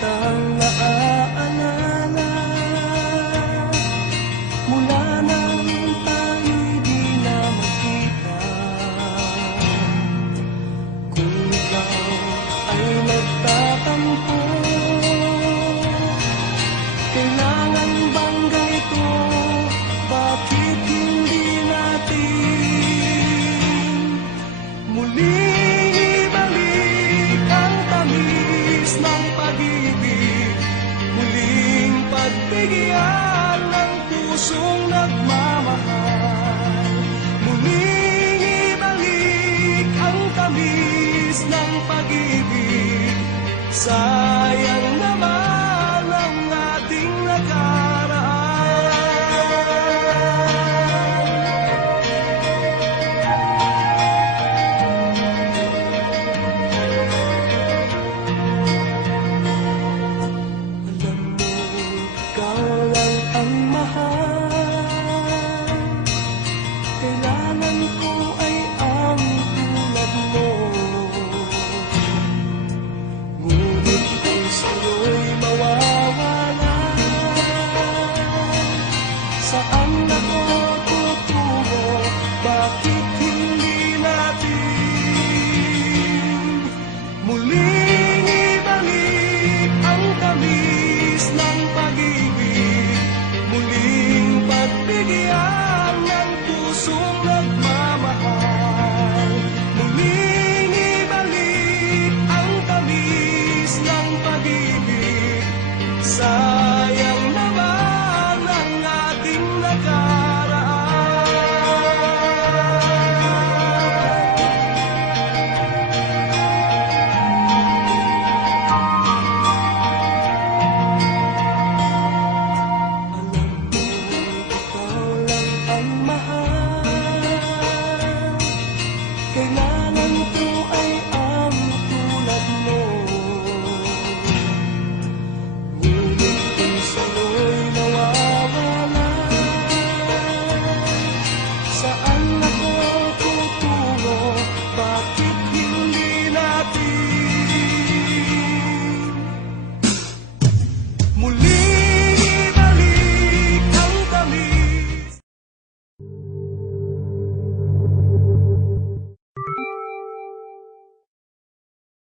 kitang naaalala mula nang tayo'y di na magkita. Kung ikaw ay nagtatampo, kailangan bang ganito? Bakit hindi natin muling ibalik ang tamis ng pag-ibig, muling pagbigyan ng pusong nagmamahal, muling ibalik ang tamis ng pag-ibig sa